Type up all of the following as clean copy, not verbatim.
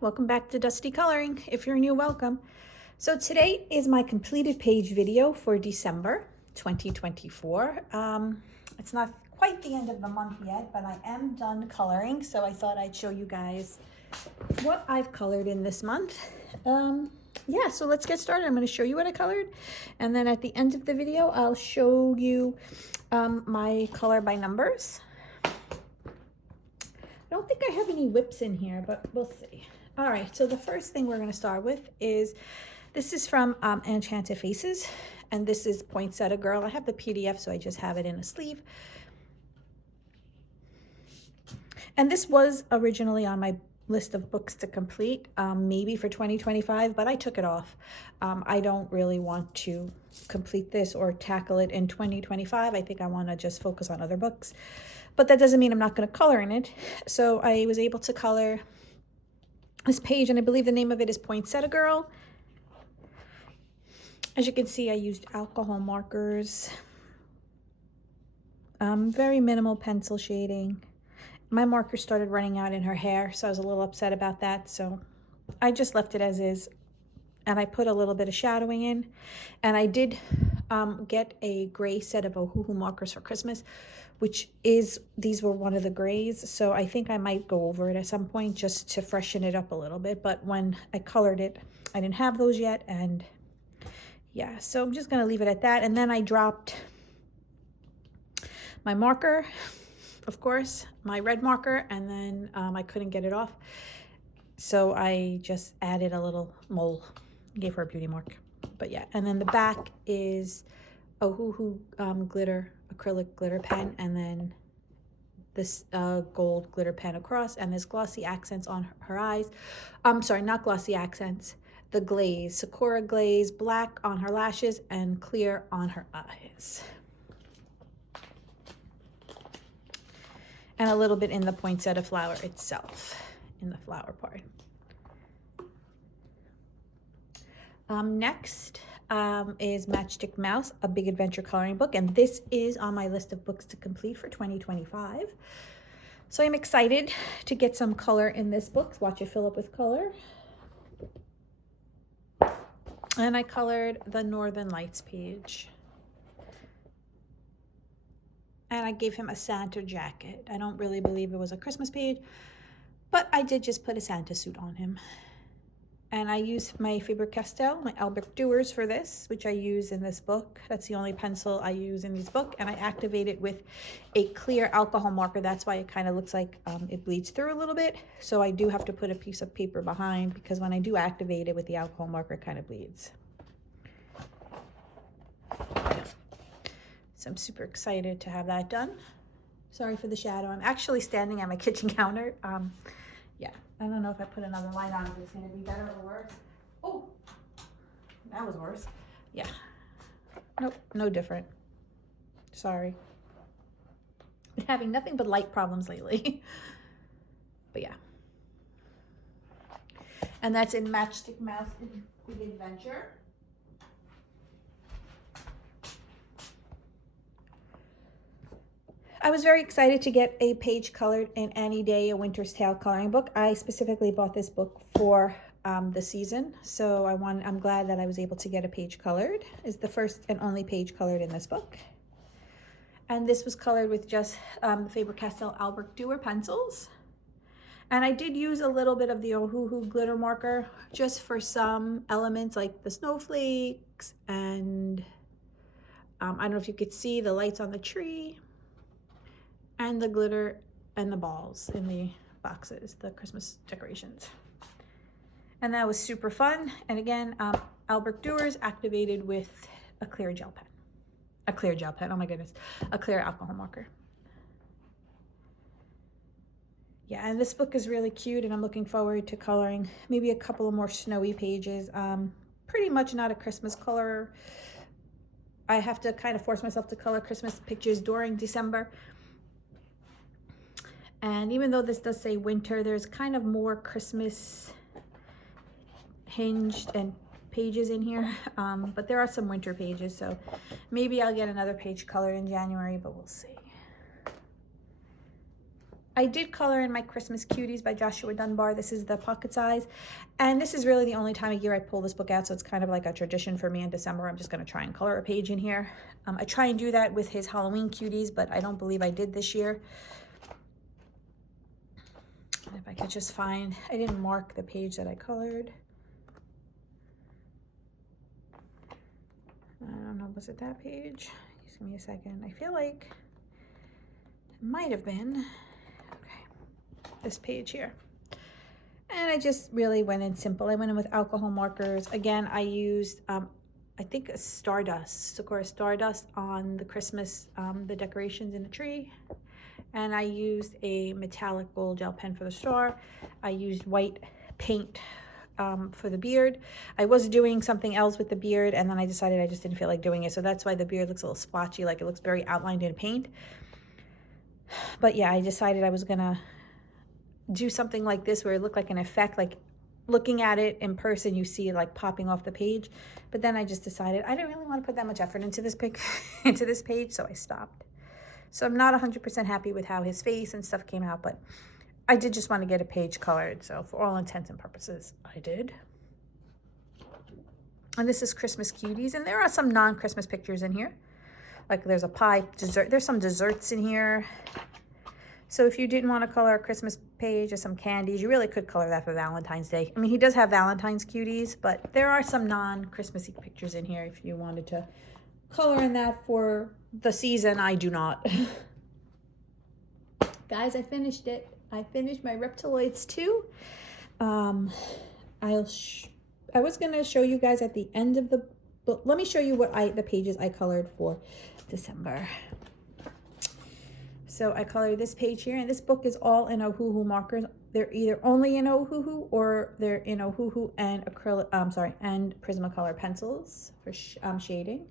welcome back to Dusty Coloring. If you're new, welcome. So today is my completed page video for December 2024. It's not quite the end of the month yet, but I am done coloring, so I thought I'd show you guys what I've colored in this month. Yeah, so let's get started. I'm going to show you what I colored, and then at the end of the video I'll show you my color by numbers. I don't think I have any whips in here, but we'll see. All right, so the first thing we're going to start with is, this is from Enchanted Faces, and this is Poinsetta Girl. I have the PDF, so I just have it in a sleeve. And this was originally on my list of books to complete, maybe for 2025, but I took it off. I don't really want to complete this or tackle it in 2025. I think I want to just focus on other books. But that doesn't mean I'm not going to color in it. So I was able to color this page, and I believe the name of it is Poinsetta Girl. As you can see, I used alcohol markers, very minimal pencil shading. My marker started running out in her hair, so I was a little upset about that. So I just left it as is, and I put a little bit of shadowing in. And I did get a gray set of Ohuhu markers for Christmas, these were one of the grays. So I think I might go over it at some point just to freshen it up a little bit. But when I colored it, I didn't have those yet. And yeah, so I'm just going to leave it at that. And then I dropped my marker, of course, my red marker, and then I couldn't get it off. So I just added a little mole, gave her a beauty mark. But yeah, and then the back is Ohuhu glitter, acrylic glitter pen, and then this gold glitter pen across, and there's glossy accents on her eyes. Sorry, not glossy accents, the glaze, Sakura glaze, black on her lashes and clear on her eyes. And a little bit in the poinsettia flower itself, in the flower part. Next is Matchick Mouse, a big adventure coloring book, and this is on my list of books to complete for 2025. So I'm excited to get some color in this book. Watch it fill up with color. And I colored the Northern Lights page. And I gave him a Santa jacket. I don't really believe it was a Christmas page, but I did just put a Santa suit on him. And I used my Faber-Castell, my Albert Duers for this, which I use in this book. That's the only pencil I use in this book. And I activate it with a clear alcohol marker. That's why it kind of looks like it bleeds through a little bit. So I do have to put a piece of paper behind, because when I do activate it with the alcohol marker, it kind of bleeds. So I'm super excited to have that done. Sorry for the shadow. I'm actually standing at my kitchen counter. Yeah, I don't know if I put another light on if it's going to be better or worse. Oh, that was worse. Yeah. Nope, no different. Sorry. Been having nothing but light problems lately. But yeah. And that's in Matchick Mouse Big Adventure. I was very excited to get a page colored in Any Day, A Winter's Tale coloring book. I specifically bought this book for the season, so I'm glad that I was able to get a page colored. It's the first and only page colored in this book. And this was colored with just Faber-Castell Albert Duer pencils. And I did use a little bit of the Ohuhu glitter marker just for some elements like the snowflakes and I don't know if you could see the lights on the tree. And the glitter and the balls in the boxes, the Christmas decorations. And that was super fun. And again, Albert Duers activated with a clear gel pen. A clear gel pen, oh my goodness. A clear alcohol marker. Yeah, and this book is really cute, and I'm looking forward to coloring maybe a couple of more snowy pages. Pretty much not a Christmas color. I have to kind of force myself to color Christmas pictures during December. And even though this does say winter, there's kind of more Christmas hinged and pages in here. But there are some winter pages, so maybe I'll get another page colored in January, but we'll see. I did color in my Christmas Cuties by Joshua Dunbar. This is the pocket size. And this is really the only time of year I pull this book out, so it's kind of like a tradition for me in December. I'm just going to try and color a page in here. I try and do that with his Halloween Cuties, but I don't believe I did this year. And if I could just find, I didn't mark the page that I colored. I don't know, was it that page? Just give me a second. I feel like it might have been, okay, this page here. And I just really went in simple. I went in with alcohol markers. Again, I used, I think a Stardust, Sakura Stardust on the Christmas, the decorations in the tree. And I used a metallic gold gel pen for the star. I used white paint for the beard. I was doing something else with the beard, and then I decided I just didn't feel like doing it. So that's why the beard looks a little splotchy, like it looks very outlined in paint. But yeah, I decided I was gonna do something like this where it looked like an effect, like looking at it in person, you see it like popping off the page. But then I just decided I didn't really want to put that much effort into this into this page, so I stopped. So I'm not 100% happy with how his face and stuff came out, but I did just want to get a page colored. So for all intents and purposes, I did. And this is Christmas Cuties. And there are some non-Christmas pictures in here. Like there's a pie, dessert. There's some desserts in here. So if you didn't want to color a Christmas page or some candies, you really could color that for Valentine's Day. I mean, he does have Valentine's Cuties, but there are some non-Christmassy pictures in here if you wanted to color in that for the season. I do not. Guys, I finished it. I finished my Reptiloids too. I was gonna show you guys at the end of the book. Let me show you what the pages I colored for December. So I colored this page here, and this book is all in Ohuhu markers. They're either only in Ohuhu or they're in Ohuhu and acrylic. And Prismacolor pencils for shading.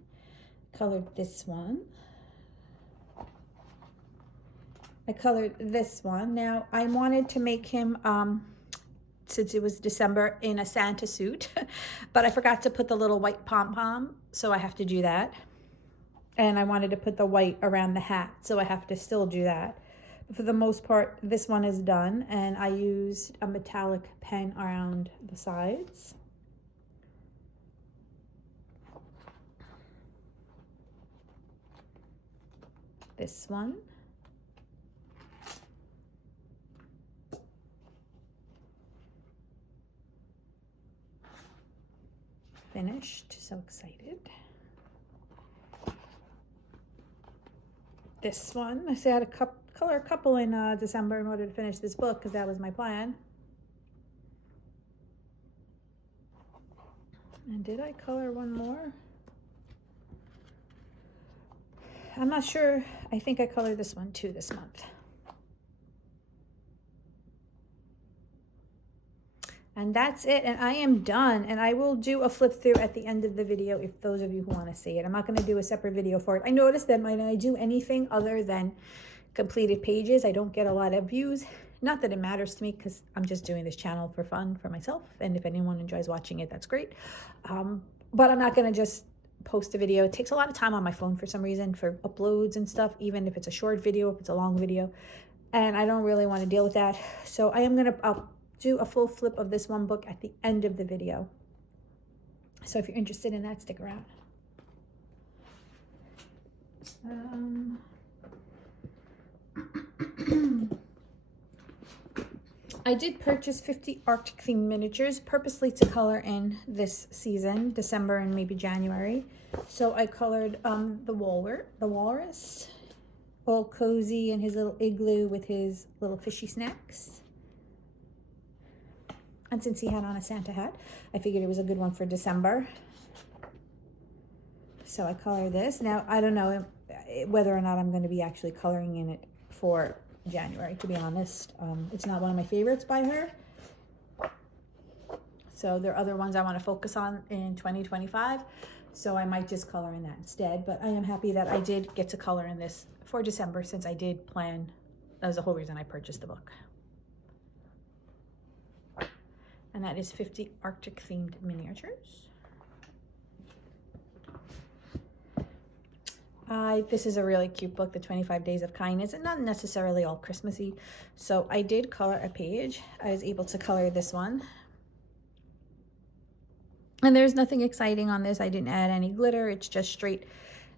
Colored this one. I colored this one. Now I wanted to make him, since it was December, in a Santa suit, but I forgot to put the little white pom-pom, so I have to do that. And I wanted to put the white around the hat, so I have to still do that. But for the most part, this one is done, and I used a metallic pen around the sides. This one. Finished, so excited. This one, I said I had to color a couple in December in order to finish this book because that was my plan. And did I color one more? I'm not sure. I think I colored this one too this month. And that's it, and I am done. And I will do a flip through at the end of the video if those of you who want to see it. I'm not going to do a separate video for it. I noticed that when I do anything other than completed pages, I don't get a lot of views. Not that it matters to me because I'm just doing this channel for fun for myself. And if anyone enjoys watching it, that's great. But I'm not going to just post a video. It takes a lot of time on my phone for some reason for uploads and stuff, even if it's a short video, if it's a long video. And I don't really want to deal with that. So I am going to do a full flip of this one book at the end of the video. So if you're interested in that, stick around. I did purchase 50 Arctic themed miniatures purposely to color in this season, December and maybe January. So I colored the walrus, all cozy in his little igloo with his little fishy snacks. And since he had on a Santa hat, I figured it was a good one for December. So I color this. Now, I don't know whether or not I'm going to be actually coloring in it for January, to be honest. It's not one of my favorites by her. So there are other ones I want to focus on in 2025. So I might just color in that instead. But I am happy that I did get to color in this for December since I did plan. That was the whole reason I purchased the book. And that is 50 Arctic themed miniatures. This is a really cute book, The 25 Days of Kindness, and not necessarily all Christmassy. So I did color a page. I was able to color this one. And there's nothing exciting on this. I didn't add any glitter. It's just straight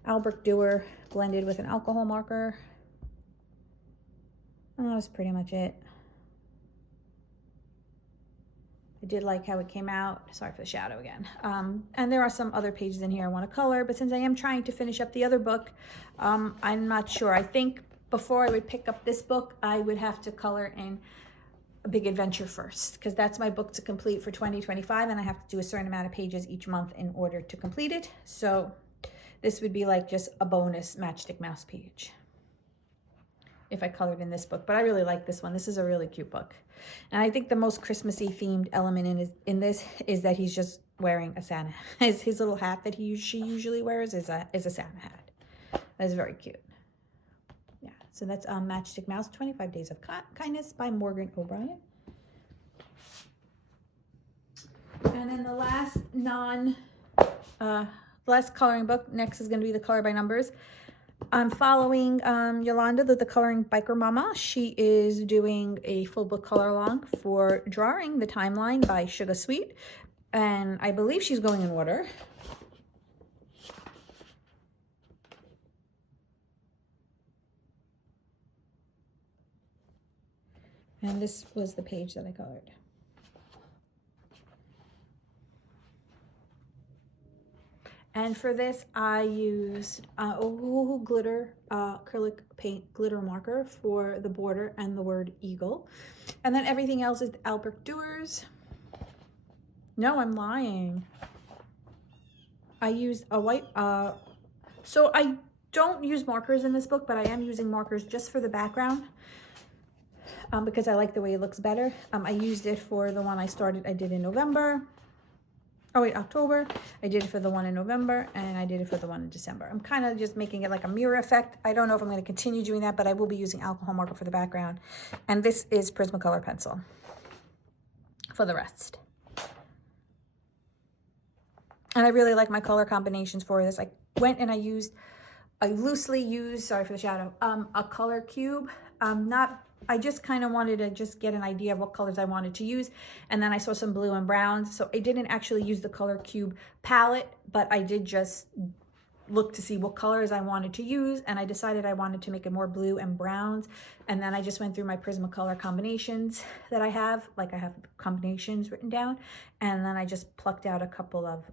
Albert Durer blended with an alcohol marker. And that was pretty much it. I did like how it came out. Sorry for the shadow again. And there are some other pages in here I want to color, but since I am trying to finish up the other book, I'm not sure. I think before I would pick up this book, I would have to color in A Big Adventure first, because that's my book to complete for 2025, and I have to do a certain amount of pages each month in order to complete it. So this would be like just a bonus Matchstick Mouse page if I colored in this book. But I really like this one. This is a really cute book. And I think the most Christmassy themed element in this is that he's just wearing a Santa. His little hat that she usually wears is a Santa hat. That is very cute. Yeah, so that's Matchstick Mouse, 25 Days of Kindness by Morgan O'Brien. And then the last coloring book next is going to be the Color by Numbers. I'm following Yolanda, the Coloring Biker Mama. She is doing a full book color along for Drawing the Timeline by Sugar Sweet. And I believe she's going in order. And this was the page that I colored. And for this, I used glitter, acrylic paint glitter marker for the border and the word eagle. And then everything else is Albert Duer's. No, I'm lying. I used a white, so I don't use markers in this book, but I am using markers just for the background because I like the way it looks better. I used it for the one I did in November. Oh wait, October. I did it for the one in November, and I did it for the one in December. I'm kind of just making it like a mirror effect. I don't know if I'm going to continue doing that, but I will be using alcohol marker for the background. And this is Prismacolor pencil for the rest. And I really like my color combinations for this. I went and I loosely used, sorry for the shadow, a color cube. I just kind of wanted to just get an idea of what colors I wanted to use. And then I saw some blue and browns. So I didn't actually use the color cube palette, but I did just look to see what colors I wanted to use. And I decided I wanted to make it more blue and browns. And then I just went through my Prismacolor combinations that I have. Like I have combinations written down. And then I just plucked out a couple of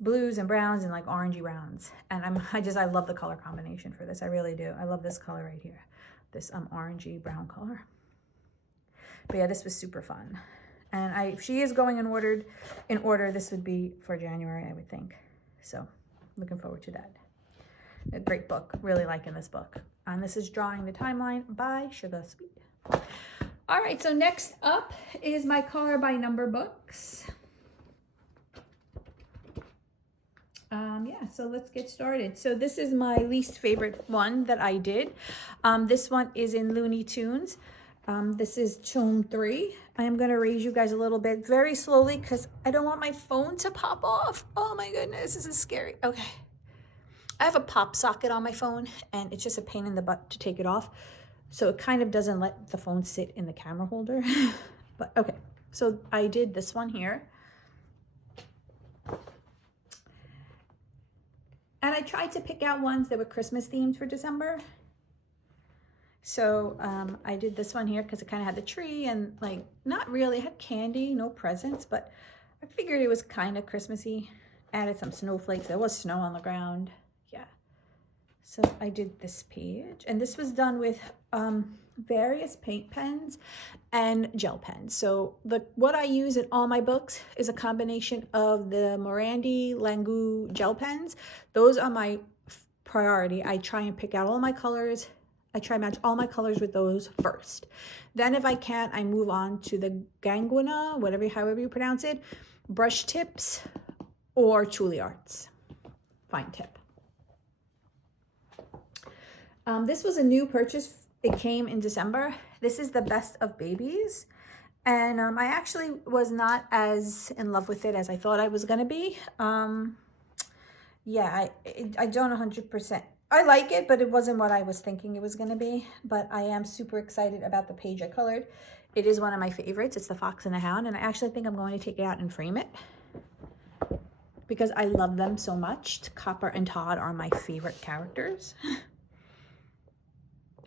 blues and browns and like orangey browns. And I love the color combination for this. I really do. I love this color right here. This orangey brown color. But yeah, this was super fun. And if she is going in order, this would be for January, I would think. So looking forward to that. A great book. Really liking this book. And this is Drawing the Timeline by Sugar Sweet. All right, so next up is my Color by Number books. Yeah, so let's get started. So this is my least favorite one that I did. This one is in Looney Tunes. This is Tome 3. I am going to raise you guys a little bit very slowly because I don't want my phone to pop off. Oh my goodness, this is scary. Okay. I have a pop socket on my phone and it's just a pain in the butt to take it off. So it kind of doesn't let the phone sit in the camera holder. But okay, so I did this one here. And I tried to pick out ones that were Christmas themed for December. So I did this one here because it kind of had the tree and like, not really, it had candy, no presents, but I figured it was kind of Christmassy. Added some snowflakes. There was snow on the ground. Yeah. So I did this page and this was done with various paint pens and gel pens. So what I use in all my books is a combination of the Morandi Langu gel pens. Those are my priority. I try and pick out all my colors. I try and match all my colors with those first. Then if I can't, I move on to the Ganguina, however you pronounce it, brush tips or Truly Arts fine tip. This was a new purchase. It came in December. This is the Best of Babies. And I actually was not as in love with it as I thought I was going to be. Yeah, I don't 100% I like it, but it wasn't what I was thinking it was going to be. But I am super excited about the page I colored. It is one of my favorites. It's The Fox and the Hound, and I actually think I'm going to take it out and frame it because I love them so much. Copper and Todd are my favorite characters.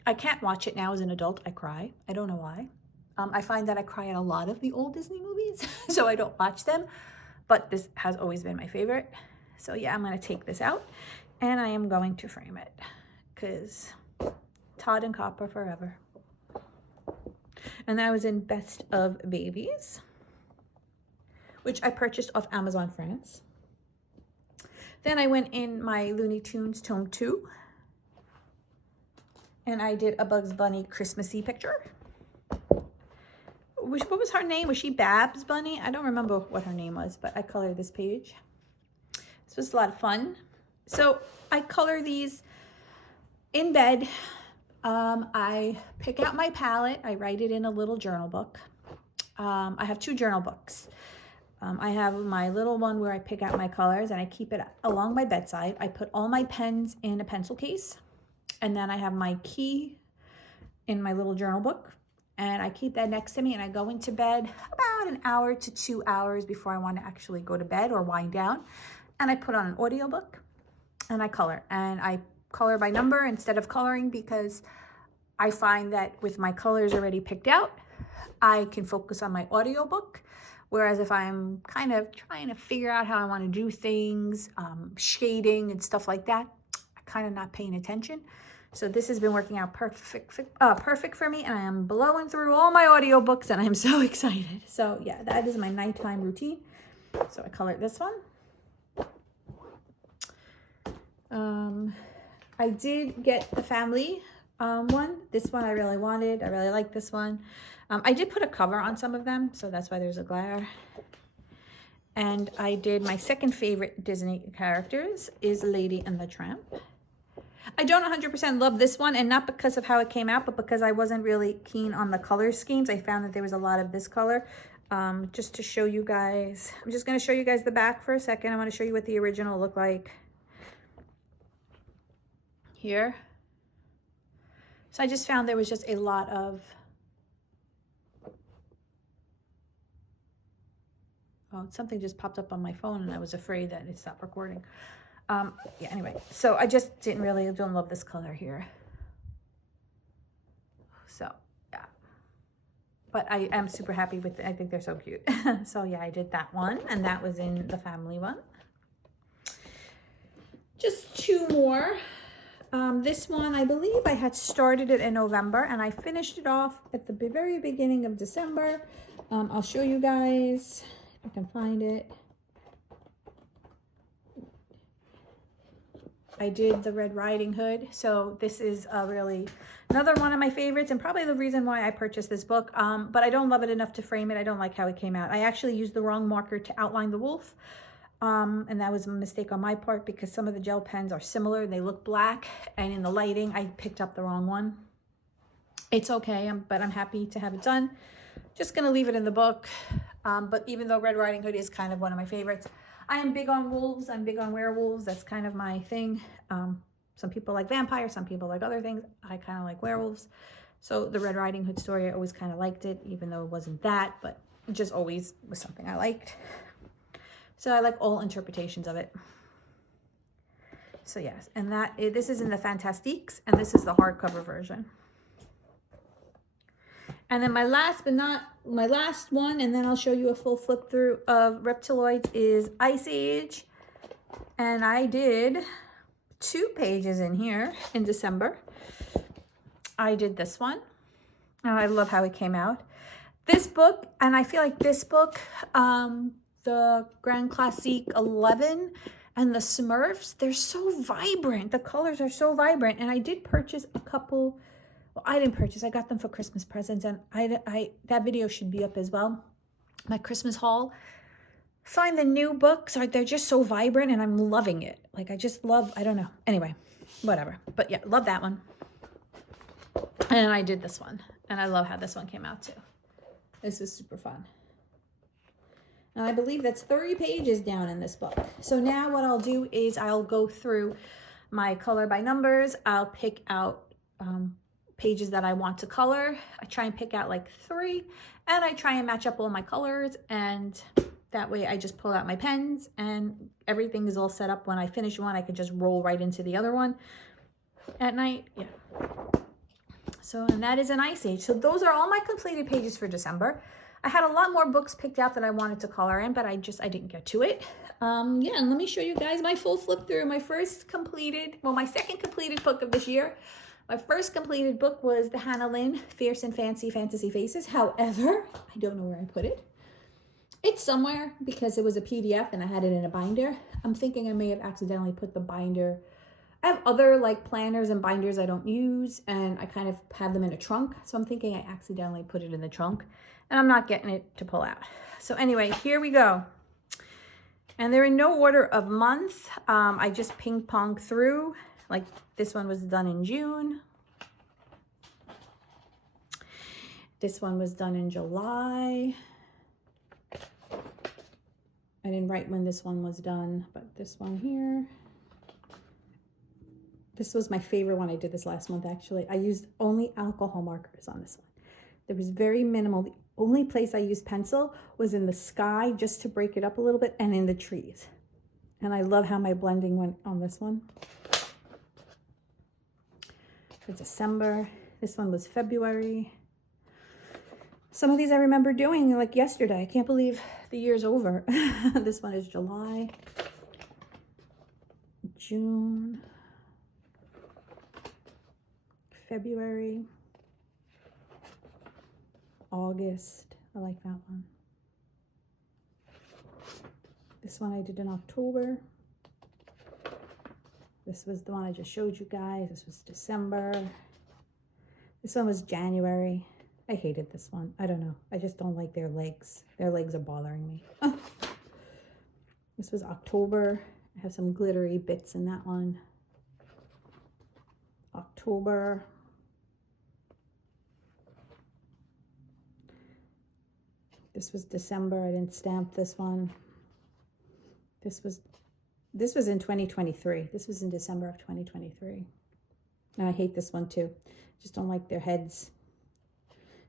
I can't watch it now as an adult. I cry. I don't know why. I find that I cry at a lot of the old Disney movies, so I don't watch them. But this has always been my favorite. So yeah, I'm going to take this out and I am going to frame it because Todd and Copper forever. And that was in Best of Babies, which I purchased off Amazon France. Then I went in my Looney Tunes Tome 2. And I did a Bugs Bunny Christmassy picture. What was her name? Was she Babs Bunny? I don't remember what her name was, but I colored this page. This was a lot of fun. So I color these in bed. I pick out my palette. I write it in a little journal book. I have 2 journal books. I have my little one where I pick out my colors and I keep it along my bedside. I put all my pens in a pencil case. And then I have my key in my little journal book. And I keep that next to me and I go into bed about an hour to 2 hours before I want to actually go to bed or wind down. And I put on an audiobook and I color. And I color by number instead of coloring because I find that with my colors already picked out, I can focus on my audiobook. Whereas if I'm kind of trying to figure out how I want to do things, shading and stuff like that, I'm kind of not paying attention. So this has been working out perfect for me, and I am blowing through all my audiobooks, and I'm so excited. So yeah, that is my nighttime routine. So I colored this one. I did get the family one. This one I really wanted. I really like this one. I did put a cover on some of them, so that's why there's a glare. And I did my second favorite Disney characters is Lady and the Tramp. I don't 100% love this one, and not because of how it came out, but because I wasn't really keen on the color schemes. I found that there was a lot of this color. Just to show you guys, I'm just going to show you guys the back for a second. I want to show you what the original looked like here. So I just found there was just a lot of, oh, something just popped up on my phone and I was afraid that it stopped recording. Yeah, anyway, so I just don't love this color here. So yeah, but I am super happy with it. I think they're so cute. So yeah, I did that one, and that was in the family one. Just 2 more. This one, I believe I had started it in November and I finished it off at the very beginning of December. I'll show you guys if I can find it. I did the Red Riding Hood. So this is really another one of my favorites and probably the reason why I purchased this book. But I don't love it enough to frame it. I don't like how it came out. I actually used the wrong marker to outline the wolf. And that was a mistake on my part because some of the gel pens are similar. They look black, and in the lighting, I picked up the wrong one. It's okay, but I'm happy to have it done. Just gonna leave it in the book. But even though Red Riding Hood is kind of one of my favorites, I am big on wolves. I'm big on werewolves. That's kind of my thing. Some people like vampires, some people like other things. I kind of like werewolves. So the Red Riding Hood story, I always kind of liked it, even though it wasn't that, but it just always was something I liked. So I like all interpretations of it. So yes, and this is in the Fantastiques, and this is the hardcover version. And then my last one, and then I'll show you a full flip through of Reptiloids, is Ice Age. And I did 2 pages in here in December. I did this one, and I love how it came out. This book, and I feel like this book, the Grand Classique 11 and the Smurfs, they're so vibrant. The colors are so vibrant. And I did purchase a couple. Well, I didn't purchase. I got them for Christmas presents. And that video should be up as well. My Christmas haul. Find the new books. They're just so vibrant and I'm loving it. Like I just love, I don't know. Anyway, whatever. But yeah, love that one. And I did this one. And I love how this one came out too. This was super fun. And I believe that's 30 pages down in this book. So now what I'll do is I'll go through my color by numbers. I'll pick out pages that I want to color. I try and pick out like 3, and I try and match up all my colors, and that way I just pull out my pens and everything is all set up. When I finish one, I can just roll right into the other one at night. Yeah. So, and that is an Ice Age. So those are all my completed pages for December. I had a lot more books picked out that I wanted to color in, but I didn't get to it. Yeah, and let me show you guys my full flip through. My second completed book of this year. My first completed book was the Hannah Lynn Fierce and Fancy Fantasy Faces. However, I don't know where I put it. It's somewhere because it was a PDF and I had it in a binder. I'm thinking I may have accidentally put the binder. I have other like planners and binders I don't use, and I kind of have them in a trunk. So I'm thinking I accidentally put it in the trunk, and I'm not getting it to pull out. So anyway, here we go. And they're in no order of month. I just ping pong through. Like this one was done in June. This one was done in July. I didn't write when this one was done, but this one here. This was my favorite one. I did this last month, actually. I used only alcohol markers on this one. There was very minimal. The only place I used pencil was in the sky, just to break it up a little bit, and in the trees. And I love how my blending went on this one. For December, this one was February. Some of these I remember doing like yesterday. I can't believe the year's over. This one is July, June, February, August. I like that one. This one I did in October. This was the one I just showed you guys. This was December. This one was January. I hated this one. I don't know. I just don't like their legs. Their legs are bothering me. This was October. I have some glittery bits in that one. October. This was December. I didn't stamp this one. This was in 2023. This was in December of 2023. And I hate this one too. Just don't like their heads.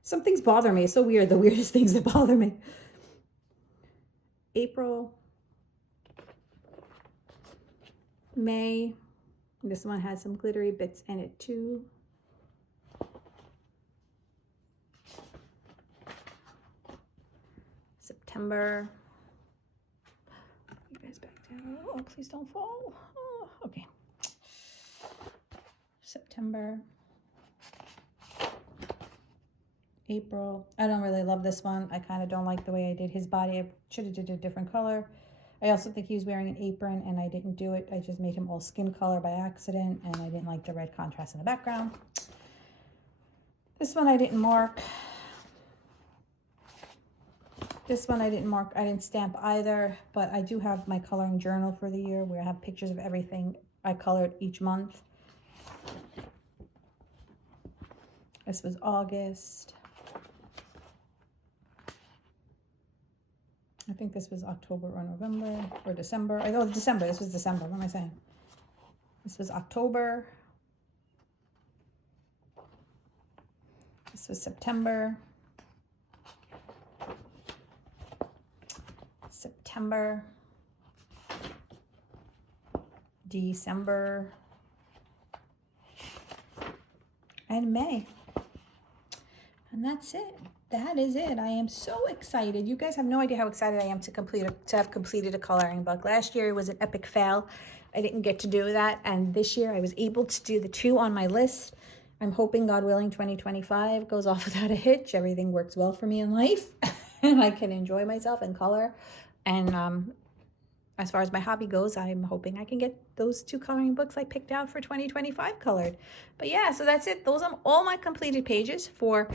Some things bother me. It's so weird. The weirdest things that bother me. April. May. This one has some glittery bits in it too. September. You guys back down. Oh, please don't fall. Oh, okay. September. April. I don't really love this one. I kind of don't like the way I did his body. I should have did a different color. I also think he was wearing an apron and I didn't do it. I just made him all skin color by accident, and I didn't like the red contrast in the background. This one I didn't mark. This one I didn't mark. I didn't stamp either, but I do have my coloring journal for the year where I have pictures of everything I colored each month. This was August. I think this was October or November or December. Oh, December. This was December. What am I saying? This was October. This was September. September. December. And May. And that's it. That is it. I am so excited. You guys have no idea how excited I am to have completed a coloring book. Last year it was an epic fail. I didn't get to do that. And this year I was able to do the 2 on my list. I'm hoping, God willing, 2025 goes off without a hitch. Everything works well for me in life and I can enjoy myself and color. And as far as my hobby goes, I'm hoping I can get those 2 coloring books I picked out for 2025 colored. But yeah, so that's it. Those are all my completed pages for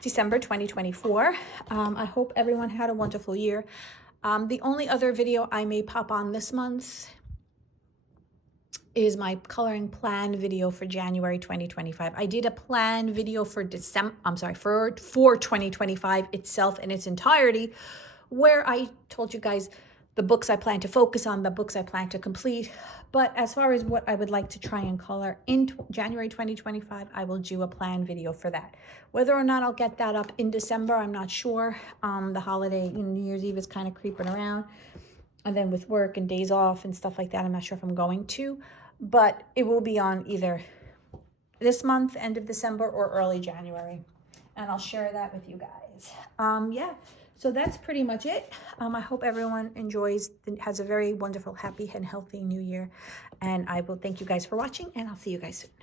December 2024. I hope everyone had a wonderful year. The only other video I may pop on this month is my coloring plan video for January 2025. I did a plan video for for 2025 itself in its entirety, where I told you guys the books I plan to focus on, the books I plan to complete. But as far as what I would like to try and color in January 2025, I will do a plan video for that. Whether or not I'll get that up in December, I'm not sure. The holiday, New Year's Eve is kind of creeping around. And then with work and days off and stuff like that, I'm not sure if I'm going to. But it will be on either this month, end of December, or early January. And I'll share that with you guys. Yeah. So that's pretty much it. I hope everyone enjoys, has a very wonderful, happy, and healthy new year. And I will thank you guys for watching, and I'll see you guys soon.